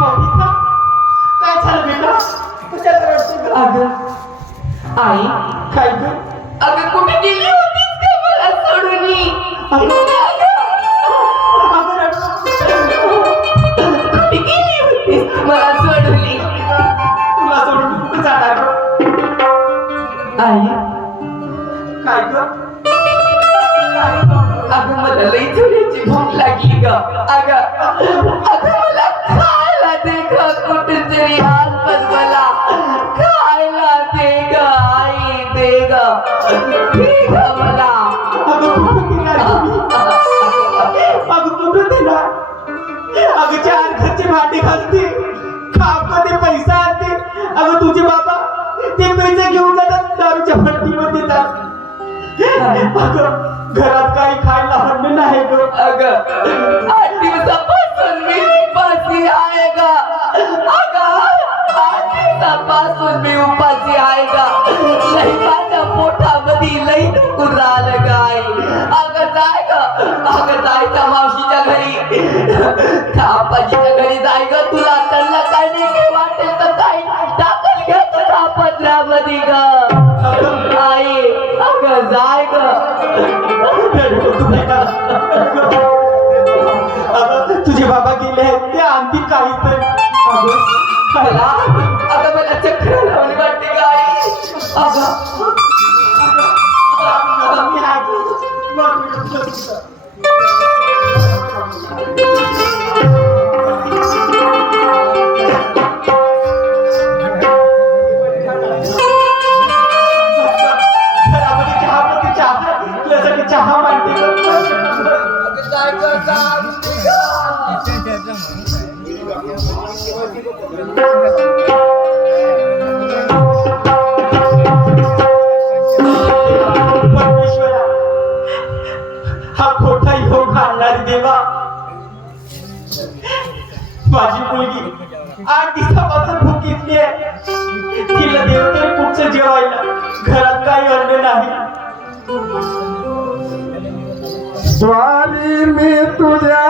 मोनिका काय झालं बेटा कशाला रडते अगं आई काय ग अगं कुठे गेली होतीस का मला सोडून कुठे गेली होतीस मला सोडून तुला सोडून कुठे जाणार आई काय ग अगं मला लई झुल्याची भूक लागली ग अगं मला खायला दे ग कुठे तरी आसपास मला खायला दे ग आई दे ग मला अगं कुठं देणार अगं चार घरचे भांडे घालते खापमध्ये पैसा आणते अगं तुझे बाबा ते पैसे घेऊन जातात दारूच्या भट्टीमध्ये जातात अगं घरात काही खायला अन्न नाही ग अगं 8 दिवसापासून मी उपाशी आहे ग अगं 8 दिवसापासून मी उपाशी आहे ग लई माझ्या पोटामध्ये लई दुखून राहिलं ग आई अगं जाय त्या मावशीच्या घरी आपाजीच्या घरी जाय ग तुला त्यांना काय नाही वाटेल तर काय टाकल घ्या तुला पत्रामध्ये ग आई अगं जाय ग तुझे बाबा गेले आहेत ते आणखी काहीतरी अगं मला चक्र लावली वाटते गाई मी आहे. घरामध्ये चहा मांडते परमेश्वरा हा खोटा योग घालणारी देवा माझी मुलगी 8 दिवसापासून भुकीतली आहे तिला देव तरी कुठचं जेवायला घरात काही अन्न नाही स्वारी मी तुझ्या